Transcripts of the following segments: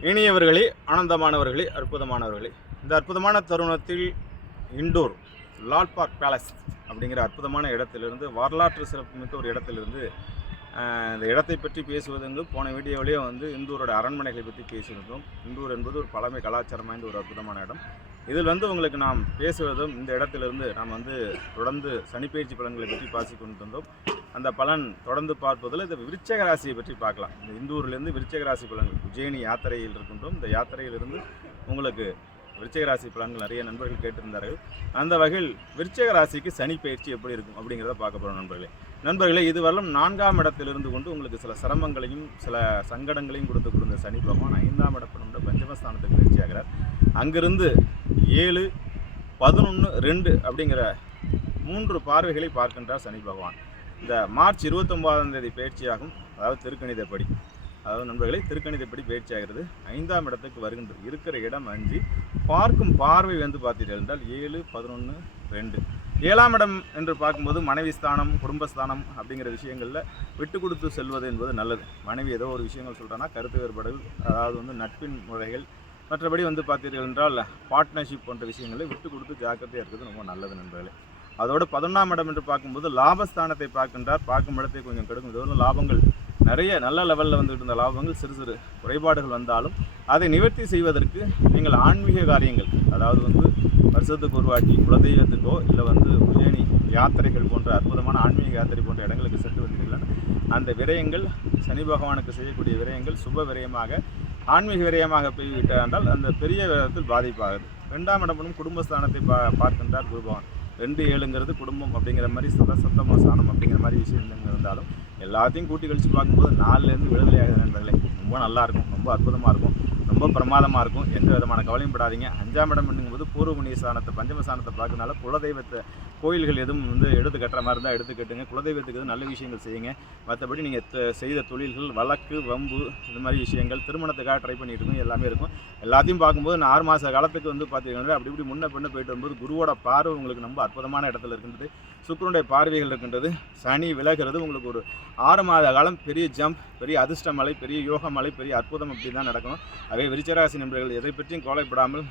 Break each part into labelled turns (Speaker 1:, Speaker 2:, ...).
Speaker 1: இனியவர்களே ஆனந்தமானவர்களே அற்புதமானவர்களே. இந்த அற்புதமான தருணத்தில் இண்டோர் லால் பார்க் பேலஸ் அப்படிங்கிற அற்புதமான இடத்திலிருந்து வரலாற்று சிறப்புமிக்க ஒரு இடத்திலிருந்து இந்த இடத்தை பற்றி பேசுவதுங்க போன வீடியோவிலேயே வந்து இந்தூரோட அரண்மனைகளை பற்றி பேசியிருந்தோம். இந்தூர் என்பது ஒரு பழமை கலாச்சாரம் வாய்ந்த ஒரு அற்புதமான இடம். இதில் வந்து உங்களுக்கு நாம் பேசுவதும் இந்த இடத்திலிருந்து நாம் வந்து தொடர்ந்து சனிப்பயிற்சி பலன்களை பற்றி பாசி கொண்டு வந்தோம் அந்த பலன் தொடர்ந்து பார்ப்பதில் இந்த விருச்சக ராசியை பற்றி பார்க்கலாம். இந்த இந்தூரிலிருந்து விருச்சக ராசி பலன்கள் உஜ்ஜயினி யாத்திரையில் இருக்கின்றோம். இந்த யாத்திரையிலிருந்து உங்களுக்கு விருச்சிக ராசி பலன்கள் நிறைய நண்பர்கள் கேட்டிருந்தார்கள். அந்த வகையில் விருச்சிக ராசிக்கு சனி பயிற்சி எப்படி இருக்கும் அப்படிங்கிறத பார்க்க போகிறோம் நண்பர்களே. நண்பர்களே இதுவரையிலும் நான்காம் இடத்திலிருந்து கொண்டு உங்களுக்கு சில சிரமங்களையும் சில சங்கடங்களையும் கொடுத்து கொடுத்த சனி பகவான் ஐந்தாம் இடப்பட பஞ்சமஸ்தானத்துக்கு பயிற்சி ஆகிறார். அங்கிருந்து ஏழு பதினொன்று ரெண்டு அப்படிங்கிற மூன்று பார்வைகளை பார்க்கின்றார் சனி பகவான். இந்த மார்ச் இருபத்தொம்பதாம் தேதி பயிற்சியாகும். அதாவது திருக்கணிதப்படி. அதாவது நண்பர்களை திருக்கணிதப்படி பயிற்சி ஆகிறது ஐந்தாம் இடத்துக்கு வருகின்ற இருக்கிற இடம் அஞ்சு பார்க்கும் பார்வை வந்து பார்த்தீர்கள் என்றால் ஏழு பதினொன்று ரெண்டு. ஏழாம் இடம் என்று பார்க்கும்போது மனைவி ஸ்தானம் குடும்பஸ்தானம் அப்படிங்கிற விஷயங்களில் விட்டு கொடுத்து செல்வது என்பது நல்லது. மனைவி ஏதோ ஒரு விஷயங்கள் சொல்கிறான்னா கருத்து வேறுபாடுகள் அதாவது வந்து நட்பின் முறைகள் மற்றபடி வந்து பார்த்தீர்கள் என்றால் பார்ட்னர்ஷிப் போன்ற விஷயங்களை விட்டு கொடுத்து ஜாக்கிரதையாக இருக்கிறது ரொம்ப நல்லது நண்பர்களே. அதோடு பதினொன்றாம் இடம் என்று பார்க்கும்போது லாபஸ்தானத்தை பார்க்கின்றார். பார்க்கும் இடத்தை கொஞ்சம் கெடுக்கும். இதுவரை லாபங்கள். நிறைய நல்ல லெவலில் வந்துட்டு இருந்த லாபங்கள் சிறு சிறு குறைபாடுகள் வந்தாலும் அதை நிவர்த்தி செய்வதற்கு நீங்கள் ஆன்மீக காரியங்கள் அதாவது வந்து வருஷத்துக்கு ஒரு வாட்டி குலதெய்வத்துக்கோ இல்லை வந்து உஜயனி யாத்திரைகள் போன்ற அற்புதமான ஆன்மீக யாத்திரை போன்ற இடங்களுக்கு சென்று வந்தீர்கள். அந்த விரயங்கள் சனி பகவானுக்கு செய்யக்கூடிய விரயங்கள் சுப விரயமாக ஆன்மீக விரயமாக போய்விட்டால் என்றால் அந்த பெரிய விதத்தில் பாதிப்பாகுது. ரெண்டாம் இடமும் குடும்பஸ்தானத்தை பா பார்க்கின்றார் குரு ரெண்டு ஏழுங்கிறது குடும்பம் அப்படிங்கிற மாதிரி சத சத்தம ஸ்தானம் அப்படிங்கிற மாதிரி விஷயம் இருந்தாலும் எல்லாத்தையும் கூட்டி கழிச்சு பார்க்கும்போது நாலுலேருந்து விடுதலை ஆகுது நண்பர்களே. ரொம்ப நல்லாயிருக்கும் ரொம்ப அற்புதமாக இருக்கும். ரொம்ப பிரமாதமாக இருக்கும். எந்த விதமான கவலையும் படாதீங்க. அஞ்சாம் இடம் என்னும்போது பூர்வ புண்ணிய ஸ்தானத்தை பஞ்சம ஸ்தானத்தை பார்க்கறதுனால குலதெய்வத்தை கோயில்கள் எதுவும் வந்து எடுத்து கட்டுற மாதிரி இருந்தால் எடுத்து கட்டுங்க. குலதெய்வத்துக்கு எதுவும் நல்ல விஷயங்கள் செய்யுங்க. மற்றபடி நீங்கள் செய்த தொழில்கள் வழக்கு வம்பு இந்த மாதிரி விஷயங்கள் திருமணத்துக்காக ட்ரை பண்ணிட்டு இருக்கோம். எல்லாமே இருக்கும். எல்லாத்தையும் பார்க்கும்போது நான் ஆறு மாத காலத்துக்கு வந்து பார்த்தீங்கன்னா அப்படி இப்படி முன்ன பின்ன போயிட்டு வரும்போது குருவோட பார்வை உங்களுக்கு ரொம்ப அற்புதமான இடத்துல இருக்கின்றது. சுக்கரனுடைய பார்வைகள் இருக்கின்றது. சனி விலகிறது உங்களுக்கு ஒரு ஆறு மாத காலம் பெரிய ஜம்ப் பெரிய அதிர்ஷ்ட மலை பெரிய யோக மலை பெரிய அற்புதம் அப்படி தான் நடக்கணும். அதே விருச்சராசி நண்பர்கள் எதை பற்றியும் கவலைப்படாமல்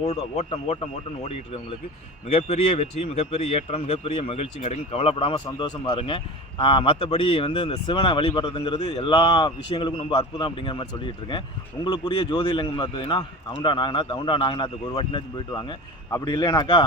Speaker 1: ஓட ஓட்டம் ஓட்டம் ஓட்டம் ஓடிக்கிட்டு இருக்கவங்களுக்கு மிகப்பெரிய வெற்றி மிகப்பெரிய ஏற்றம் மிகப்பெரிய மகிழ்ச்சி கிடைக்கும். கவலைப்படாமல் சந்தோஷமாக இருங்க. மற்றபடி வந்து இந்த சிவனை வழிபடுறதுங்கிறது எல்லா விஷயங்களுக்கும் ரொம்ப அற்புதம் அப்படிங்கிற மாதிரி சொல்லிகிட்டு இருக்கேன். உங்களுக்குரிய ஜோதிலிங்கம் பார்த்தீங்கன்னா அவுண்டா நாகநாத் அவுண்டா நாகநாத்துக்கு ஒரு வாட்டினாச்சும் போயிட்டு வாங்க. அப்படி இல்லைனாக்கா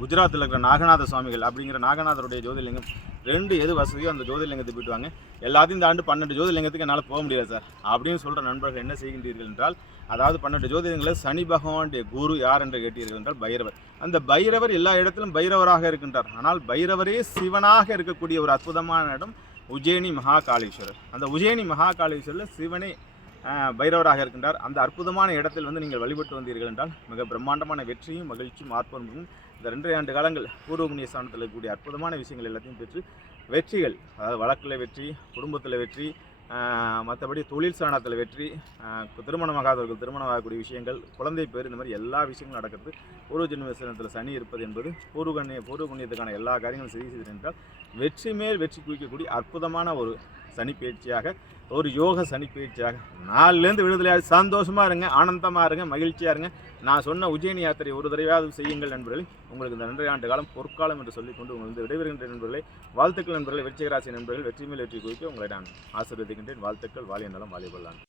Speaker 1: குஜராத்தில் இருக்கிற நாகநாத சுவாமிகள் அப்படிங்கிற நாகநாதருடைய ஜோதிலிங்கம் ரெண்டு எது வசதியோ அந்த ஜோதிர்லிங்கத்தை போயிட்டு வாங்க. எல்லாத்தையும் ஆண்டு பன்னெண்டு ஜோதிலிங்கத்துக்கு என்னால் போக முடியாது சார். அப்படின்னு சொல்கிற நண்பர்கள் என்ன செய்கின்றீர்கள் என்றால் அதாவது பன்னெண்டு ஜோதிடங்களில் சனி பகவானுடைய குரு யார் என்று கேட்டீர்கள் என்றால் பைரவர். அந்த பைரவர் எல்லா இடத்திலும் பைரவராக இருக்கின்றார். ஆனால் பைரவரே சிவனாக இருக்கக்கூடிய ஒரு அற்புதமான இடம் உஜ்ஜயினி மகாகாளீஸ்வரர். அந்த உஜ்ஜயினி மகாகாளீஸ்வரில் சிவனே பைரவராக இருக்கின்றார். அந்த அற்புதமான இடத்தில் வந்து நீங்கள் வழிபட்டு வந்தீர்கள் என்றால் மிக பிரம்மாண்டமான வெற்றியும் மகிழ்ச்சியும் ஆர்ப்பமும் இந்த ரெண்டரை ஆண்டு காலங்கள் பூர்வ ஸ்தானத்தில் இருக்கக்கூடிய அற்புதமான விஷயங்கள் எல்லாத்தையும் பெற்று வெற்றிகள் அதாவது வழக்கில் வெற்றி குடும்பத்தில் வெற்றி மற்றபடி தொழில் சாணத்தில் வெற்றி திருமணமாகாதவர்கள் திருமணம் ஆகக்கூடிய விஷயங்கள் குழந்தை பேர் இந்த மாதிரி எல்லா விஷயங்களும் நடக்கிறது. பூர்வ ஜென்ம சனி இருப்பது என்பது பூர்வகண்ணிய பூர்வ புண்ணியத்துக்கான எல்லா காரியங்களும் செய்து செய்து என்றால் வெற்றி மேல் வெற்றி குவிக்கக்கூடிய அற்புதமான ஒரு சனி பயிற்சியாக ஒரு யோக சனி பயிற்சியாக நாலுலேருந்து விடுதலையாக சந்தோஷமாக இருங்க ஆனந்தமாக இருங்க மகிழ்ச்சியாக இருங்க. நான் சொன்ன உஜ்ஜயினி யாத்திரை ஒரு தடவையாவது செய்யுங்கள் நண்பர்களே. உங்களுக்கு இந்த ரெண்டரை ஆண்டு காலம் பொற்காலம் என்று சொல்லிக்கொண்டு உங்கள் வந்து விடைபெறுகின்ற நண்பர்களே. வாழ்த்துக்கள் நண்பர்களே வெற்றிகராசி நண்பர்கள் வெற்றி மேல் வெற்றி குறித்து உங்களை நான் ஆசீர்வதிக்கின்றேன். வாழ்த்துக்கள் வாலிய நலம் வாலிபல்லான்